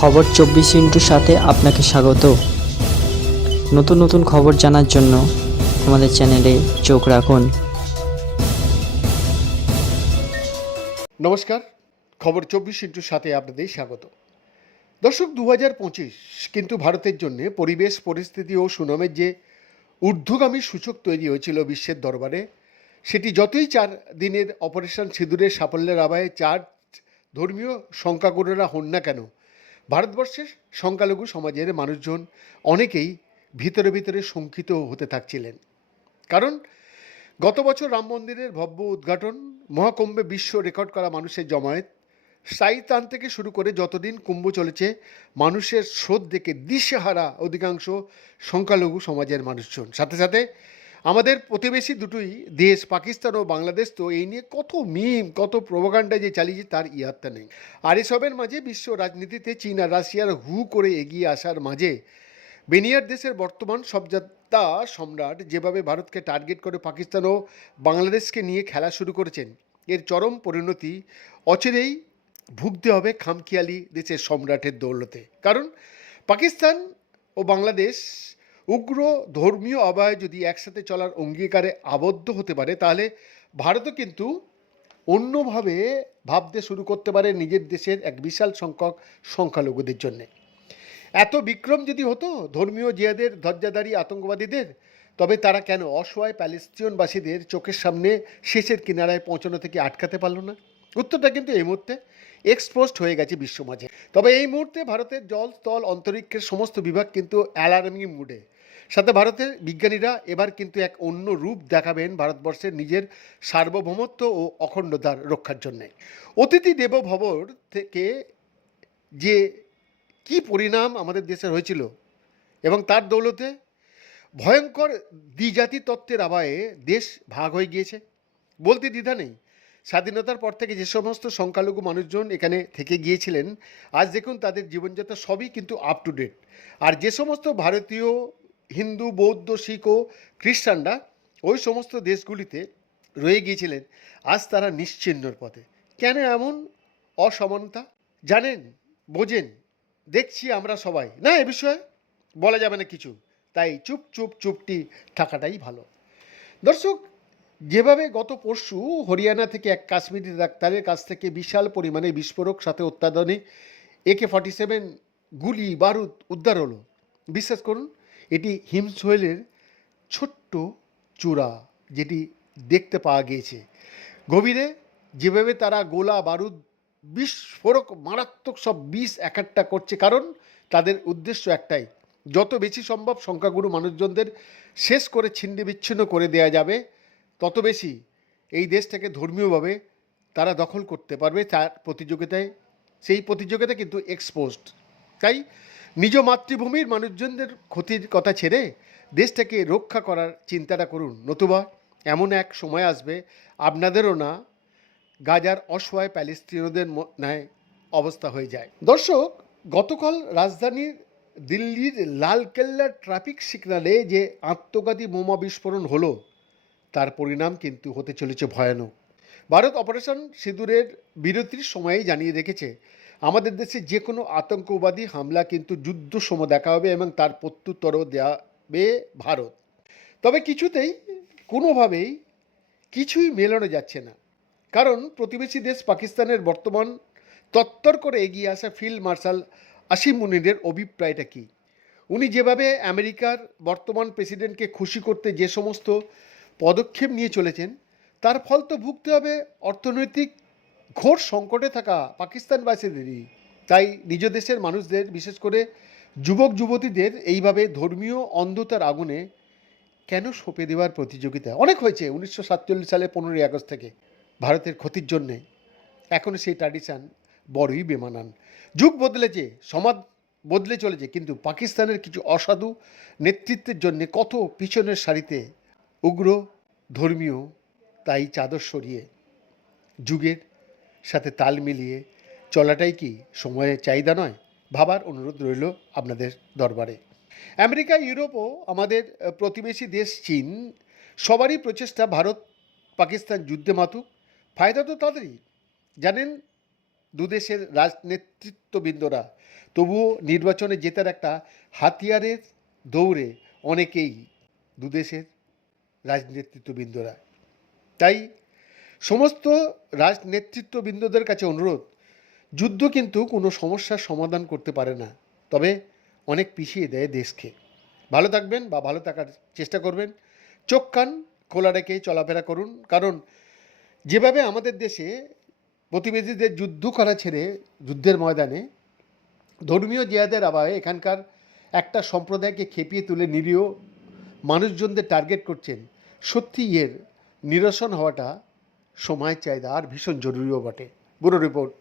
খবর চব্বিশ ইন্টুর সাথে আপনাকে স্বাগত। নতুন নতুন খবর জানার জন্য আমাদের চ্যানেলে চোখ রাখুন। নমস্কার, খবর চব্বিশ ইন্টুর সাথে আপনাদের স্বাগত। দর্শক দু পঁচিশ কিন্তু ভারতের জন্য পরিবেশ, পরিস্থিতি ও সুনামের যে ঊর্ধ্বগামী সূচক তৈরি হয়েছিল বিশ্বের দরবারে, সেটি যতই চার দিনের অপারেশন সিঁদুরের সাফল্যের আবায়ে চার ধর্মীয় সংখ্যাগুরুরা হন না কেন ভারতবর্ষের সংখ্যালঘু সমাজের মানুষজন অনেকেই ভিতরে ভিতরে শঙ্কিত হতে থাকছিলেন। কারণ গত বছর রাম মন্দিরের ভব্য উদ্ঘাটন, মহাকুম্ভে বিশ্ব রেকর্ড করা মানুষের জমায়েত, সাইতান থেকে শুরু করে যতদিন কুম্ভ চলেছে, মানুষের স্রোত দেখে দিশেহারা অধিকাংশ সংখ্যালঘু সমাজের মানুষজন। সাথে সাথে আমাদের প্রতিবেশী দুটোই, দেশ, পাকিস্তান ও বাংলাদেশ তো এই নিয়ে কত মিম কত প্রোপাগান্ডা যে চালিয়েছে তার ইয়াত্তা নেই। আর এসবের মাঝে বিশ্ব রাজনীতিতে চীন আর রাশিয়ার হু করে এগিয়ে আসার মাঝে বেনিয়ার দেশের বর্তমান সবজাত্তা সম্রাট যেভাবে ভারতকে টার্গেট করে পাকিস্তান ও বাংলাদেশকে নিয়ে খেলা শুরু করেছেন, এর চরম পরিণতি অচিরেই ভুগতে হবে খামখিয়ালি দেশের সম্রাটের দৌলতে। কারণ পাকিস্তান ও বাংলাদেশ উগ্র ধর্মীয় আবহাওয়ায় যদি একসাথে চলার অঙ্গীকারে আবদ্ধ হতে পারে, তাহলে ভারতও কিন্তু অন্যভাবে ভাবতে শুরু করতে পারে নিজের দেশের এক বিশাল সংখ্যক সংখ্যালঘুদের জন্যে। এত বিক্রম যদি হতো ধর্মীয় জিয়াদের ধৈর্যাধারী আতঙ্কবাদীদের, তবে তারা কেন অসহায় প্যালেস্টিয়নবাসীদের চোখের সামনে শেষের কিনারায় পৌঁছানো থেকে আটকাতে পারল না? উত্তরটা কিন্তু এই মুহূর্তে এক্সপোজড হয়ে গেছে বিশ্বমাঝে তবে এই মুহূর্তে ভারতের জল, স্থল, অন্তরিক্ষের সমস্ত বিভাগ কিন্তু অ্যালার্মিং মুডে সাথে ভারতের বিজ্ঞানীরা এবার কিন্তু এক অন্য রূপ দেখাবেন ভারতবর্ষের নিজের সার্বভৌমত্ব ও অখণ্ডতার রক্ষার জন্যে। অতিথি দেব ভবর থেকে যে কি পরিণাম আমাদের দেশের হয়েছিল এবং তার দৌলতে ভয়ঙ্কর দ্বিজাতি তত্ত্বের আবায়ে দেশ ভাগ হয়ে গিয়েছে। বলতে দ্বিধা নেই। স্বাধীনতার পর থেকে যে সমস্ত সংখ্যালঘু মানুষজন এখানে থেকে গিয়েছিলেন, আজ দেখুন তাদের জীবনযাত্রা সবই কিন্তু আপ টু ডেট আর যে সমস্ত ভারতীয় হিন্দু, বৌদ্ধ, শিখ ও খ্রিস্টানরা ওই সমস্ত দেশগুলিতে রয়ে গিয়েছিলেন। আজ তারা নিশ্চিহ্নর পথে। কেন এমন অসমানতা? জানেন, বোঝেন, দেখছি আমরা সবাই। না, এ বিষয়ে বলা যাবে না কিছু। তাই চুপ চুপ, চুপটি থাকাটাই ভালো। দর্শক, যেভাবে গত পরশু হরিয়ানা থেকে এক কাশ্মীরি ডাক্তারের কাছ থেকে বিশাল পরিমাণে বিস্ফোরক সাথে অত্যাধুনিক একে ফর্টি সেভেন গুলি, বারুদ উদ্ধার হলো। বিশ্বাস করুন এটি হিমসোয়েলের ছোট্ট চূড়া যেটি দেখতে পাওয়া গিয়েছে। গভীরে যেভাবে তারা গোলা, বারুদ, বিস্ফোরক, মারাত্মক সব বিষ একটা করছে, কারণ তাদের উদ্দেশ্য একটাই, যত বেশি সম্ভব সংখ্যাগুরু মানুষজনদের শেষ করে ছিন্নে বিচ্ছিন্ন করে দেয়া যাবে, তত বেশি এই দেশটাকে ধর্মীয়ভাবে তারা দখল করতে পারবে তার প্রতিযোগিতায়। সেই প্রতিযোগিতা কিন্তু এক্সপোজড তাই নিজ মাতৃভূমির মানুষজনদের ক্ষতির কথা ছেড়ে দেশটাকে রক্ষা করার চিন্তাটা করুন। নতুবা এমন এক সময় আসবে, আপনাদেরও না, গাজার অসহায় প্যালেস্তিনীয়দের ন্যায় অবস্থা হয়ে যায়। দর্শক, গতকাল রাজধানীর দিল্লির লালকেল্লার ট্রাফিক সিগনালে যে আত্মঘাতী বোমা বিস্ফোরণ হলো, তার পরিণাম কিন্তু হতে চলেছে ভয়ানক। ভারত অপারেশন সিঁদুরের বিরতির সময়েই জানিয়ে রেখেছে আমাদের দেশে যে কোনো আতঙ্কবাদী হামলা কিন্তু যুদ্ধ সম দেখা হবে এবং তার প্রত্যুত্তরও দেবে ভারত। তবে কিছুতেই কোনোভাবেই কিছুই মেলানো যাচ্ছে না। কারণ প্রতিবেশী দেশ পাকিস্তানের বর্তমান তত্তর করে এগিয়ে আসা ফিল্ড মার্শাল আসিম মুনিরের অভিপ্রায়টা কী? উনি যেভাবে আমেরিকার বর্তমান প্রেসিডেন্টকে খুশি করতে যে সমস্ত পদক্ষেপ নিয়ে চলেছেন, তার ফল তো ভুগতে হবে অর্থনৈতিক ঘোর সংকটে থাকা পাকিস্তানবাসীদেরই। তাই নিজ দেশের মানুষদের, বিশেষ করে যুবক যুবতীদের, এইভাবে ধর্মীয় অন্ধতার আগুনে কেন সঁপে দেওয়ার প্রতিযোগিতা? অনেক হয়েছে উনিশশো সাতচল্লিশ সালে পনেরোই আগস্ট থেকে। ভারতের ক্ষতির জন্যে। এখনও সেই ট্র্যাডিশান বড়ই বেমানান। যুগ বদলেছে, সমাজ বদলে চলেছে, কিন্তু পাকিস্তানের কিছু অসাধু নেতৃত্বের জন্য কত পিছনের সারিতে উগ্র ধর্মীয়, তাই চাদর সরিয়ে যুগের সাথে তাল মিলিয়ে চলাটাই কি সময়ের চাহিদা নয়? ভাবার অনুরোধ রইল আপনাদের দরবারে। আমেরিকা, ইউরোপ ও আমাদের প্রতিবেশী দেশ চীন, সবারই প্রচেষ্টা ভারত, পাকিস্তান যুদ্ধে মাতুক। ফায়দা তো তাদেরই। জানেন দুদেশের রাজনেতৃত্ববৃন্দরা, তবুও নির্বাচনে জেতার একটা হাতিয়ারের দৌড়ে অনেকেই দুদেশের রাজনেতৃত্ববৃন্দরা। তাই সমস্ত রাজনেতৃত্ববৃন্দদের কাছে অনুরোধ, যুদ্ধ কিন্তু কোনো সমস্যার সমাধান করতে পারে না। তবে অনেক পিছিয়ে দেয় দেশকে। ভালো থাকবেন বা ভালো থাকার চেষ্টা করবেন। চোখ, কান খোলা রেখে চলাফেরা করুন। কারণ যেভাবে আমাদের দেশে প্রতিবেশীদের যুদ্ধ করা ছেড়ে যুদ্ধের ময়দানে, ধর্মীয় জিহাদের আবহে এখানকার একটা সম্প্রদায়কে খেপিয়ে তুলে নিরীহ মানুষজনদের টার্গেট করছেন সত্যি এর নিরসন হওয়াটা সময় চাহিদা আর ভীষণ জরুরিও বটে। Bureau report.